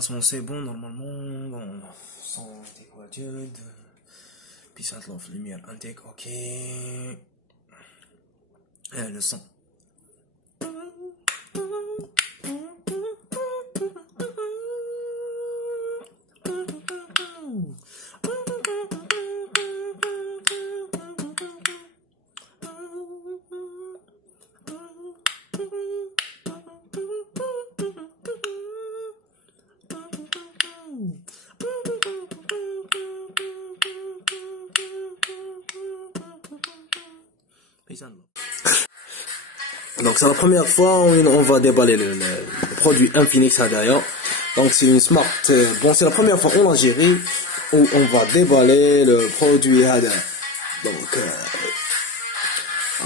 C'est bon normalement. Bon, sans décoitude. Puissance love, lumière, intake, ok. Le son. Donc c'est la première fois où on va déballer le produit Infinix Hadaya. Donc c'est une smart. Bon, c'est la première fois en Algérie où on va déballer le produit Hadaya. Donc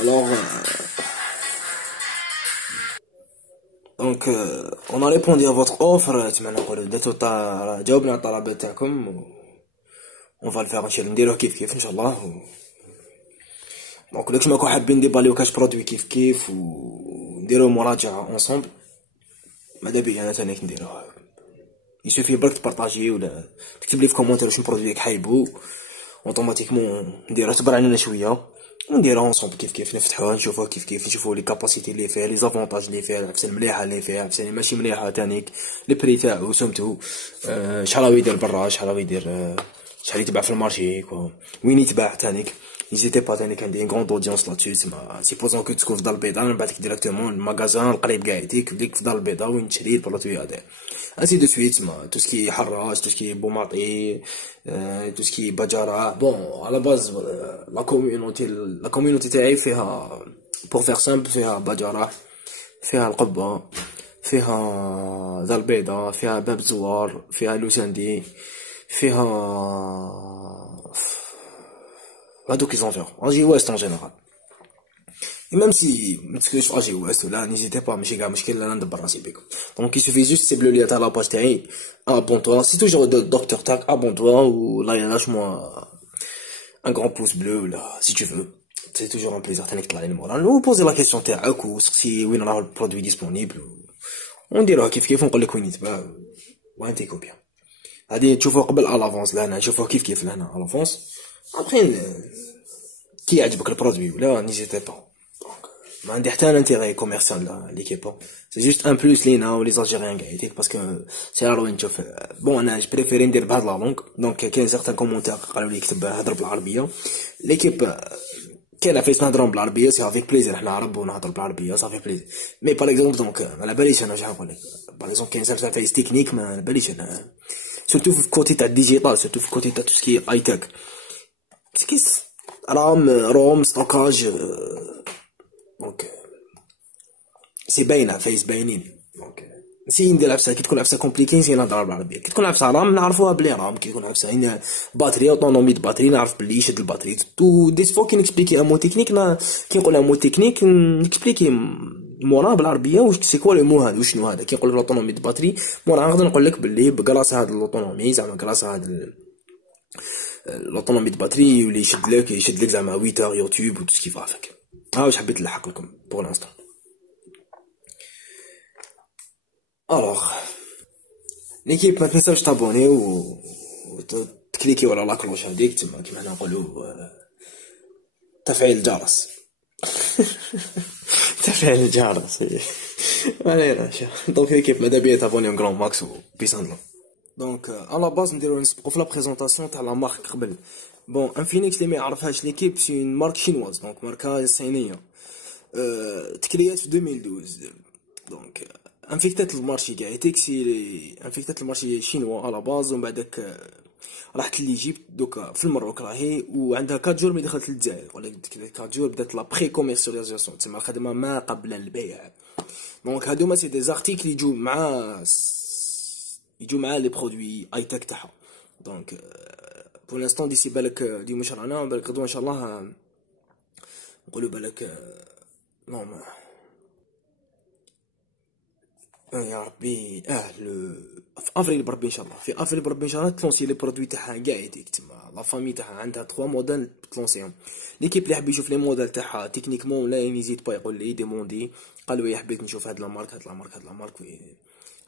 alors on a répondu à votre offre. On va le faire نديروه كيف ان شاء الله. دونك داك ما حابين نديباليو كاش برودوي كيف ونديرو مراجعه اونصومبل. ماذا بيا انا ثاني نديروها. يسوفي برك تبارطاجي ولا تكتب لي في كومونتير واش برودوي حايبو اوتوماتيكمون نديرها تبر علينا شويه ونديرها اونصومبل كيف نفتحوها نشوفوها كيف نشوفوا لي كاباسيتي اللي فيها لي زافونتاج اللي فيها العفسه المليحه اللي فيها العفسه اللي ماشي مليحه تانيك لي بري تاعو سمتو شحال راه يدير برا شحال راه يدير شحال يتباع في المارشي وين يتباع تانيك. N'hésitez pas تانيك عندي غروند اودينس لاتشي تما سيبوزون كو تكون في دار البيضاء نبعثك ديراكتومون المغازان القريب كاع يديك ديك في دار البيضاء وين تشري البرودوي هذا انسي دو سويت تما تو سكي حراج تو سكي بوماطي تو سكي بجاره. بون على باز لا كوميونيتي تاعي فيها بور فيغ سامبل فيها بجاره فيها القبه فيها دار البيضاء فيها باب الزوار فيها لوساندي فيها هادوك زونفير اجي ويست ان جينيرال. ميم سي متسكريش اجي ويست ولا نيزيتي با ماشي كاع مشكل انا ندبر راسي بكم. دونك يسوفي جوست تسيبلو ليا تاع لاباج تاعي ابونتوا سي توجور الدكتور تاعك ابونتوا ولا لاش موا ان غران بوز بلو ولا سي تو فو سي توجور ان بليزير تانيك تطلع لي مورا وبوزي لا كيسيون تاعك وسقسي وين راه البرودوي ديسپونيبل ونديروها كيف نقول لك وين يتباع وانتيكو بيان. هادي تشوفوها قبل الافونس لهنا نشوفوها كيف لهنا الافونس ابخي كي يعجبك البرودوي ولا نيزيتي با. ما عندي حتى انتيغي كوميرسيال ليكيبون سي جوست ان بلوس لينا ولي زالجيريان كاع يديك باسكو سي راه وين تشوف. بون انا بريفيري ندير بهاد لا لونغ دونك كاين سيغتان كومونتير قالوا لي كتب هضر بالعربيه ليكيب كاين عفايس نهضرهم بالعربيه سي افيك بليزير حنا عرب ونهضر بالعربيه صافي بليزير. مي باغ اكزومبل دونك ما على باليش انا شحال نقول لك باغ اكزومبل كاين بزاف عفايس تكنيك ما على باليش انا سورتو في الكوتي تاع الديجيتال سورتو في الكوتي تاع توسكي اي تاك كيس روم ستوكاج دونك سي باينه عفايس باينين. دونك نسي ندير عفسه كي تكون عفسه كومبليكي نسي نهضر بالعربيه كي تكون عفسه رام نعرفوها بلي رام كي تكون عفسه باتري اوتونومي د باتري نعرف بلي يشد الباتري تو ديس فوا كي نكسبليكي ان مو تكنيك كي نقول ان مو تكنيك نكسبليكي مورا بالعربيه واش سي كوا لو مو هذا وشنو هذا كي نقول لوطونومي د باتري مورا نقدر نقول لك بلي بكلاص هذا لوطونومي زعما كلاص هذا لوطونومي د باتري يولي يشد لك زعما 8 اور يوتيوب و تو سكي فافك. ها واش حبيت نلحق لكم بور لانستون. الوغ ليكيب ما تنساوش تابوني و تكليكيو على لاكلوش هذيك تما كيما حنا نقولوا تفعيل الجرس تفعيل الجرس علي راشا. دونك ليكيب ماذا بيا تابوني غران ماكس و بيسان لو. دونك على باز نديرو نسبقو في لا بريزونطاسيون تاع لا مارك قبل. بون انفينيكس اللي ما يعرفهاش ليكيب سي اون مارك شينواز دونك ماركه صينيه تكريات في 2012. دونك انفيكتات المارشي كاع تيكسي انفيكتات المارشي شينوا على باز ومن بعدك راحت ليجيبت دوكا في المروك راهي وعندها 4 جور ملي دخلت للجزائر ولا 4 جور بدات لا بري كوميرسياليزاسيون تسمى الخدمه ما قبل البيع. دونك هادوما سي دي زارتيكل يجو مع لي برودوي اي تك تاعها. دونك بور لانستون ديسي بالك ديما شرعنا بالك غدوه ان شاء الله نقولوا بالك نورمال يا ربي في افريل بربي ان شاء الله في افريل بربي ان شاء الله تلونسي لي برودوي تاعها كاع يديك تما لا فامي تاعها عندها 3 موديل تلونسيهم. ليكيب اللي حاب يشوف لي موديل تاعها تكنيكمون لا يزيد با يقول لي ديموندي قالوا يا حبيت نشوف هاد لا مارك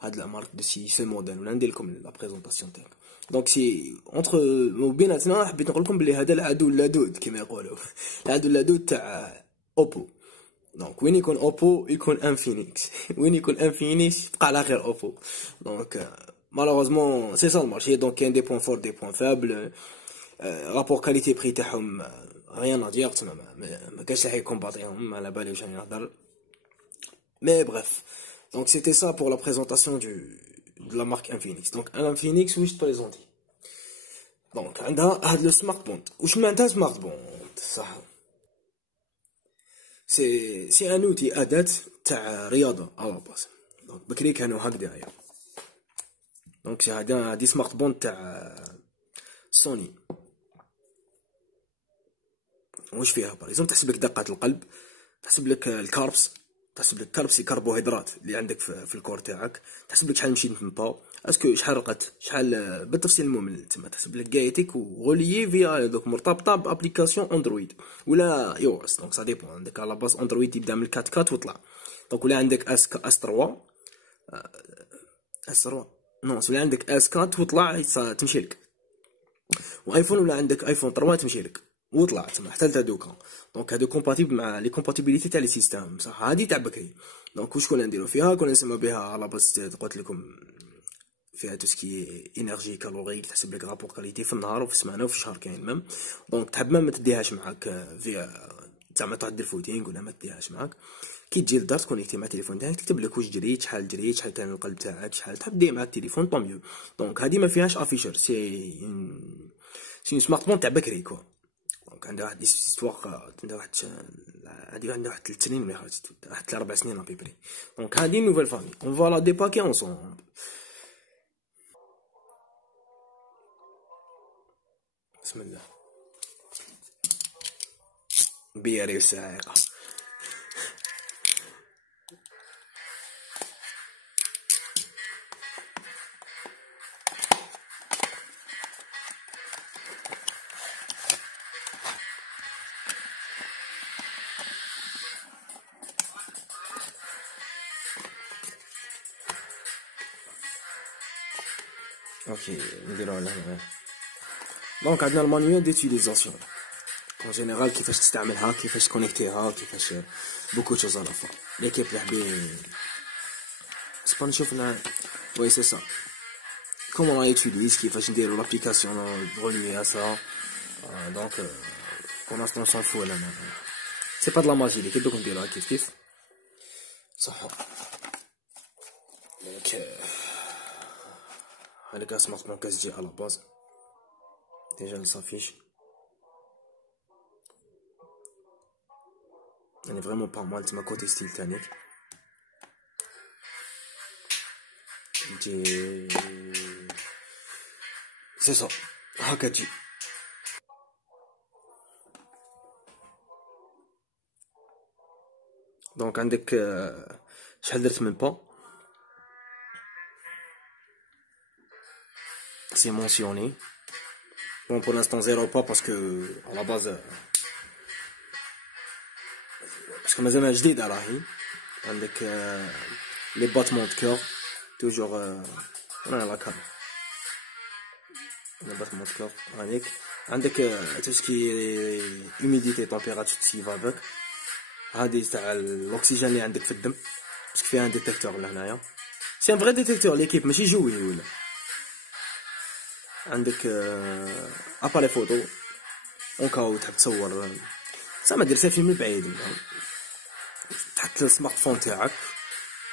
هاد لا مارك دو سي موديل ولا ندير لكم لا بريزونطاسيون تاعك. دونك سي اونتر بيناتنا حبيت نقول لكم بلي هذا العدو اللدود كما يقولوا العدو اللدود تاع اوبو. دونك وين يكون اوبو يكون انفينيكس وين يكون انفينيكس تبقى على غير اوبو. دونك مالوغوزمون سي سا المارشي. دونك كاين دي بوين فور دي بوين فابل. رابور كاليتي بري تاعهم ريان ادير تما ما كاش راح يكومباطيهم على بالي واش راني نهضر. مي بريف دونك سيتي سا بور لا بريزونطاسيون de la marque Infinix. Donc Infinix وش تبريزونتي. دونك عندها هاد لو سمارت بوند. واش معناتها سمارت بوند صح؟ سي ان اوتي اداة تاع رياضة على باس. دونك بكري كانوا هكذايا. دونك سي هادي سمارت بوند تاع سوني. واش فيها باريزون تحسب لك دقات القلب، تحسب لك الكاربس، تحسب لك كاربسي كربوهيدرات اللي عندك في الكور تاعك، تحسب لك شحال مشيت تنبا، اسكو شحال رقت، شحال بالتفصيل الممل تما، تحسب لك جايتك وغوليي فيا دوك مرتبطه بابليكاسيون اندرويد ولا اي اس. دونك سا ديبون، عندك على باس اندرويد يبدا من 4 وطلع. دونك ولا عندك اس 3 نو ولا عندك اس 4 وطلع تمشي لك، وايفون ولا عندك ايفون 3 تمشي لك وطلع تما حتى لتادوكا. دونك هادو كومباتيبل مع لي كومباتيبيليتي تاع لي سيستيم صح. هادي تاع بكري. دونك واش كنا نديرو فيها؟ كنا نسمى بها على باس قلت لكم فيها تو سكي انرجي كالوري، تحسب لك رابور كاليتي في النهار وفي السمانه وفي الشهر كاين ميم. دونك تحب ما تديهاش معاك فيها زعما تروح دير فوتينغ ولا ما تديهاش معاك، كي تجي للدار تكونيكتي مع التليفون تاعك تكتب لك واش جريت، شحال جريت، شحال كان القلب تاعك، شحال تحب دير مع التليفون طون ميو. دونك هادي ما فيهاش افيشر، سي سمارت فون تاع بكري كوا. دونك عندها واحد استواق، عندها واحد 3 سنين ملي خرجت، واحد 4 سنين ابي بري. دونك هادي نوفيل فامي اون فوالا ديباكي اونصومبل. بسم الله بياري السائقة. اوكي نديروها لهنا. دونك عندنا المانيوال ديتيليزاسيون en général كيفاش تستعملها، كيفاش تكونيكتيها، كيفاش بوكو تشوز على فا ليكيب اللي حبي سبا نشوفنا. وي سي سا كومون لا يوتيليز، كيفاش نديرو لابليكاسيون غوليي سا. دونك بور لانستون سون فو انا سي با دو لا ماجي اللي كي دوك نديروها كيف صح. دونك هذاك سمارت فون كاش تجي على باز ديجا نصافيش يعني فريمون با مال تما كوتي ستيل تانيك تجي سي سا هاكا تجي. دونك عندك شحال درت من با سي مونسيوني. Bon pour l'instant 0 pas parce que à la base parce que مازال جديدة راهي. عندك لي باتمون دو كور توجور رانا لا كار لي باتمون دو كور هانيك. عندك تو سكي هوميديتي تمبيراتور تسيف افيك هادي تاع الاكسجين اللي عندك في الدم باسكو فيها ان ديتيكتور لهنايا. سي ان فري ديتيكتور ليكيب ماشي جوي ولا. عندك اباري فوتو اون كاو تحب تصور زعما دير سيلفي من بعيد، تحط السمارت فون تاعك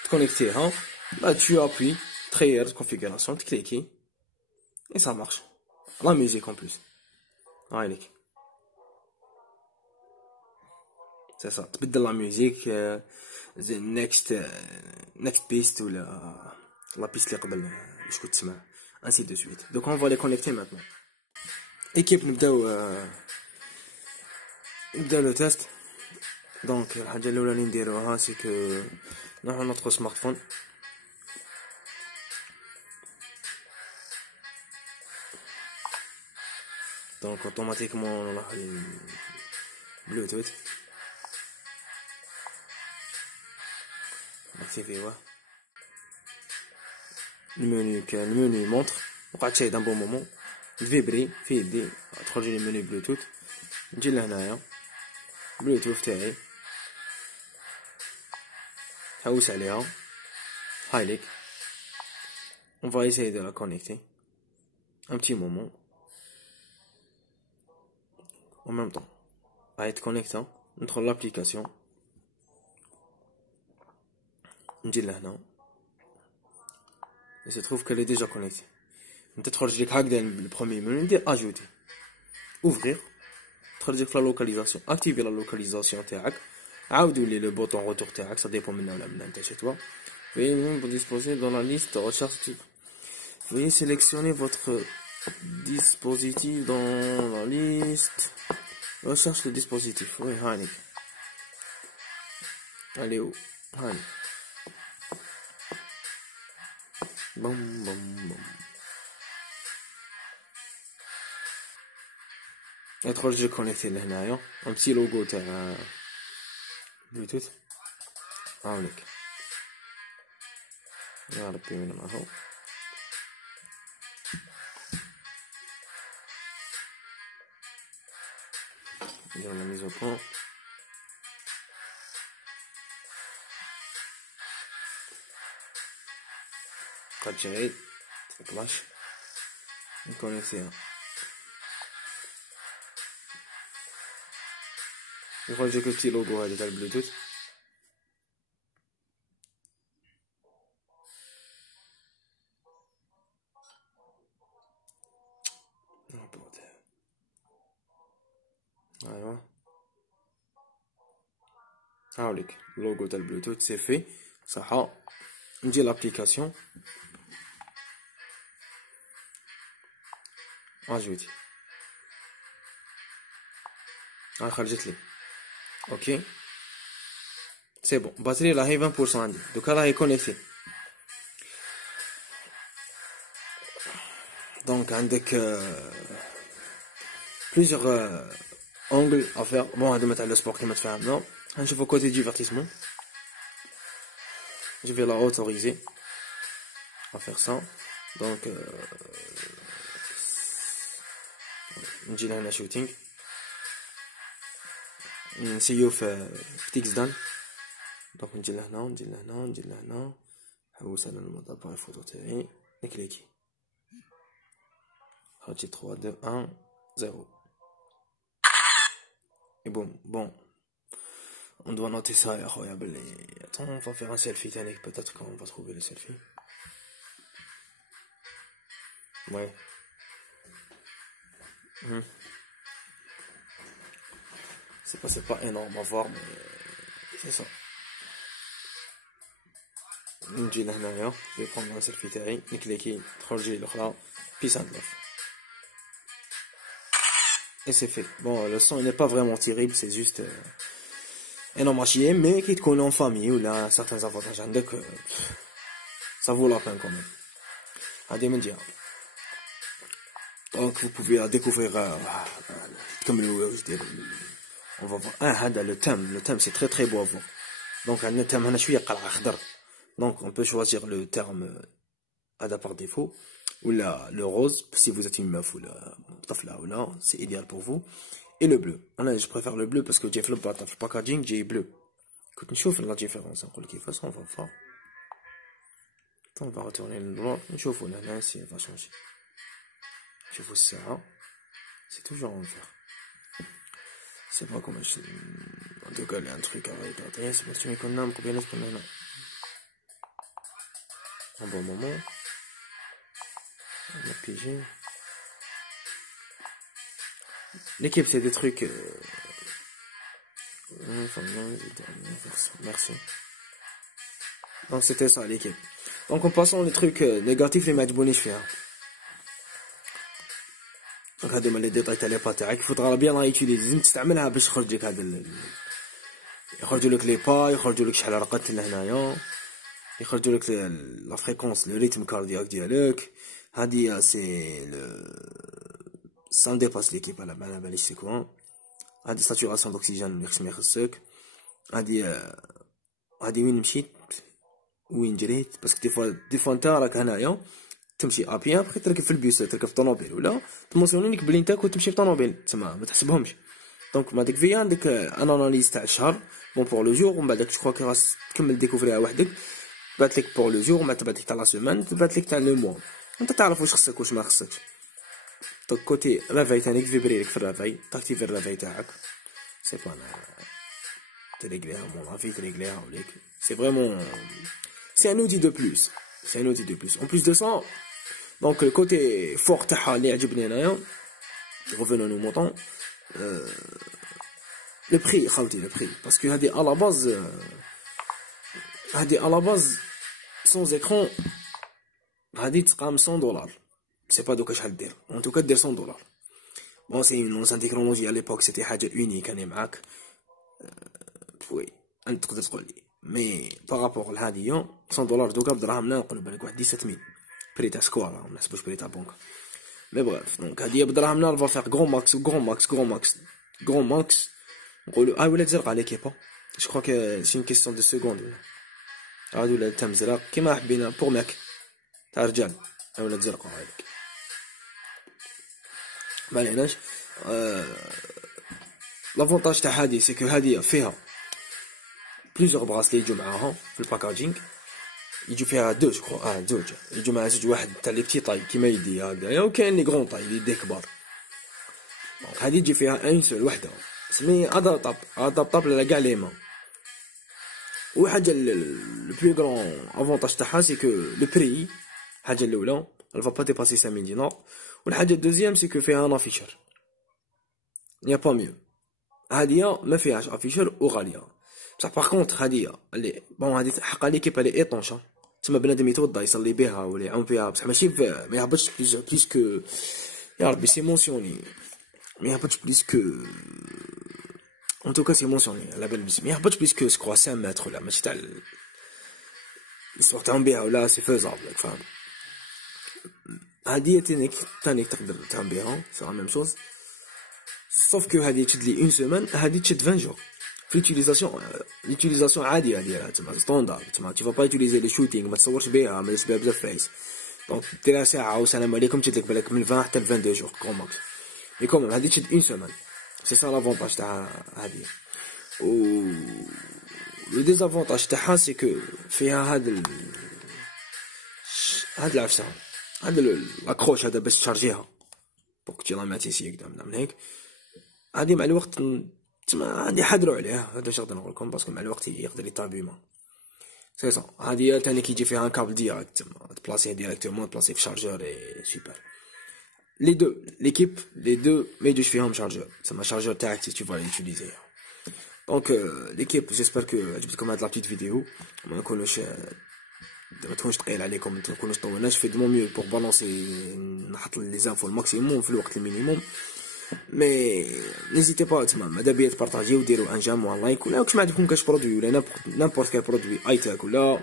تكونيكتيها لا تو ابوي تغير كونفيغوراسيون تكليكي اي سا مارش. لا ميوزيك اون بليس هاي ليك سي سا تبدل لا ميوزيك نيكست بيست ولا لا بيست اللي قبل باش كنت تسمع ainsi de suite. Donc on va les connecter maintenant. Équipe نبداو le test. Donc الحاجة الأولى اللي نديروها سي كو نروحو نوتخ سمارت فون. دونك اوتوماتيكمون نروح بلوتوث ناكتيفيوه. المنيو montre وقعد تشاهد un bon moment تفيبري في يدي تخرج لي المنيو بلوتوث نجي لهنايا بلوتوث تاعي حوس عليها هاي ليك on va essayer de la connecter un petit moment en même temps à être connecté ندخل l'application نجي لهنا il se trouve qu'elle est déjà connectée انت تخرج لك هكذا البروميي منيو ندير اجوتي اوفغير تخرج لك في لا لوكاليزاسيون اكتيفي لا لوكاليزاسيون تاعك عاودوا لي لو بوطون روتور تاعك سا ديبون منا ولا منا انت شي توا veuillez vous disposer dans la liste de recherche veuillez sélectionner votre dispositif dans la liste recherche le dispositif oui هاني allez où هاني بوم بوم بوم يدخل كونيكتي لهنايا ان بتي لوغو تاع بلوتوث هاوليك يا ربي وين راهو ندير لا ميزو بون قد جاي 12 نكونيكتيها يخرج لك البتي لوغو هذا تاع البلوتوث ايوا هاوليك اللوغو تاع البلوتوث سي في صح نجي لابليكاسيون اجوتي خرجت لي اوكي سي بون باتري راهي 20% عندي دوكا راهي كونيكتي دونك عندك plusieurs angles à faire bon هذا تاع لو سبور كيما تفهمنا غنشوفو كوتي ديفيرتيسمون je vais la autoriser à faire ça donc نجي لهنا شوتينغ نسيو في تيكس دان دونك نجي لهنا نحوس على المود اباري فوتو تاعي نكليكي هاتي 3 2 1 0 et bon on doit noter ça يا خويا بلي attends on va faire un selfie تاني peut-être qu'on va trouver le selfie ouais c'est pas énorme à voir mais c'est ça نجي لهنايا je vais prendre un selfie تاعي نكليكي تخرجي الاخرى peace and love et c'est fait bon le son il n'est pas vraiment terrible c'est juste énorme à chier mais qui te connaît en famille ou là certains avantages عندك ça vaut la peine quand même هادي من جهة donc vous pouvez découvrir comme je dirais on va voir هذا le thème c'est très beau à voir donc عندنا thème هنا شوية قلعة خضر donc on peut choisir le terme هذا par défaut ou là le rose si vous êtes une meuf ou là طفلة ou là c'est idéal pour vous et le bleu je préfère le bleu parce que j'ai fait le packaging j'ai bleu écoute نشوف la différence نقول كيفاش on va voir on va retourner le droit نشوفوا هنا si va changer شوفوا الساعة c'est toujours en vert c'est pas comme en tout cas il y a un truc à regarder c'est parce que qu'on a combien de qu'on a un bon moment on a pigé l'équipe c'est des trucs merci donc c'était ça l'équipe donc en passant les trucs négatifs les matchs bonus faire donc هذوما لي ديتاي تاع لي با تاعك يفوتغا بيان لا يوتيليزي لازم تستعملها باش يخرج لك هذا يخرجوا لك لي با يخرجوا لك شحال رقدت لهنايا يخرجوا لك لا فريكونس لو ريتم كاردياك ديالك هادي سي لو سان ديباس ليكيب على باليش سي كوا هادي ساتوراسيون دوكسيجين اللي خصني يخصك هادي وين مشيت وين جريت، باسكو دي فوا نتا راك هنايا تمشي ابيان بغيت تركب في البيس تركب في طوموبيل ولا تموسيونيك بلي نتا كنت تمشي في طوموبيل تما ما تحسبهمش. دونك ما ديك فيا عندك ان اناليز تاع الشهر بون بور لو جور، ومن بعد جو كخوا كي راس تكمل ديكوفريها وحدك تبات لك بور لو جور، ومن بعد تبات لك تاع لا سيمين، تبات لك تاع لو موا، انت تعرف واش خصك واش ما خصكش. دونك كوتي رافاي ثاني فيبريلك في الرافاي تاكتيفي الرافاي تاعك سي با تريغليها مون افي تريغليها وليك سي فريمون سي ان اوتي دو بلوس، سي ان اوتي دو بلوس. اون بليس دو سا دونك الكوتي فور تاعها اللي عجبني انايا revenons nos montants le prix خاوتي le prix parce que هادي à la base هادي à la base sans écran هادي تقام $100 سي با دوكا شحال دير en tout cas دير $100. bon c'est une ancienne technologie à l'époque c'était حاجه اونيك انا معاك وي انت تقدر تقول لي مي بارابور لهادي $100 دوكا بدراهمنا نقولوا بالك واحد 17000 بري تاع سكوار ما نحسبوش بري تاع بنك. مي بغاف دونك هادي بدراهمنا الفا فيغ غرون ماكس غرون ماكس غرون ماكس غرون ماكس نقولوا ولات زرقاء ليكيبا جو كخوا كو سي اون كيسيون دو سكوند هادو ولا تم زرق كيما حبينا بور ماك تاع رجال ولات زرقاء هذيك ما عليناش. لافونتاج تاع هادي سي كو هادي فيها بليزيور براسلي يجو معاها في الباكاجينغ يجو فيها دو جو كخوا زوج يجو مع زوج واحد تاع لي بتي طاي كيما يدي هكذايا وكاين لي غرون طاي لي يدي كبار. دونك هادي تجي فيها ان سول وحده سمي ادابطابل على كاع لي مان. وحاجه لو بلو غران افونتاج تاعها سي كو لو بري الحاجه الاولى الفا با ديباسي 5000 دينار، والحاجه الدوزيام سي كو فيها ان افيشر يا با ميو. هادي ما فيهاش افيشر وغاليه بصح باغ كونطخ هادي اللي بون هادي حقا ليكيب اللي ايطونشا تما بنادم يتوضا يصلي بها ولا يعوم فيها بصح ماشي ما يهبطش بليس كو يا ربي سي مونسيوني ما يهبطش بليس كو ان توكا سي مونسيوني على بال بليس ما يهبطش بليس كو سكوا 5 متر ولا ماشي تاع الصوت تعوم بها ولا سي فيزابل فاهم. هادي تانيك تقدر تعوم بها سي لا ميم شوز sauf que هادي تشد لي اون سيمين هادي تشد 20 جور في ليوتيليزاسيون عاديه ديالها تما ستوندار تما تي با يوتيليزي لي شوتينغ ما تصورش بها ما بها بزاف فايس دونك ديرها ساعه والسلام عليكم تشد لك بالك من 20 حتى ل 22 جور كون ماكس. مي كومون هادي تشد اون سيمين سي سا لافونتاج تاع هادي. و لو ديزافونتاج تاعها سي كو فيها هاد العفسه هاد لاكروش هذا باش تشارجيها بوك تي لاماتيسي قدام من هيك. هادي مع الوقت تما هادي حضروا عليها هذا واش نقدر نقول لكم باسكو مع الوقت يقدر يطابيما سي سا. هادي ثاني كيجي فيها ان كابل ديريكت تما تبلاصيه ديريكتومون تبلاصيه في شارجور اي سوبر. لي دو ليكيب لي دو ما يجوش فيهم شارجور تما شارجور تاعك تي فوا يوتيليزيه. دونك ليكيب جيسبر كو عجبتكم هاد لا بتيت فيديو ما نكونوش ما تكونش ثقيل عليكم ما تكونوش طولناش في دو ميو بور بالونسي نحط لي زانفو الماكسيموم في الوقت المينيموم. مي نيزيتي با تما ماذا بيا تبارطاجيو وديروا ان جام وان لايك ولا واش ما عندكم كاش برودوي ولا نابورت كال برودوي ايتاك ولا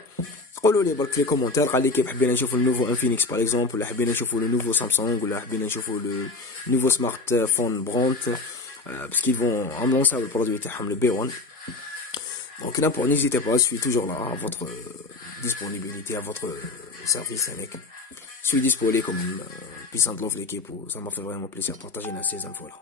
قولوا لي برك في كومونتير قال لي كيف حبينا نشوفوا النوفو انفينيكس باغ اكزومبل ولا حبينا نشوفوا لو نوفو سامسونج ولا حبينا نشوفوا لو نوفو سمارت فون برونت باسكو فون انونساو البرودوي تاعهم لو بي 1. دونك نابورت نيزيتي با سوي توجور لا ا فوتر disponibilité à votre service avec. Je suis dispo comme puissant de l'offre l'équipe où ça m'a fait vraiment plaisir de partager ces infos là.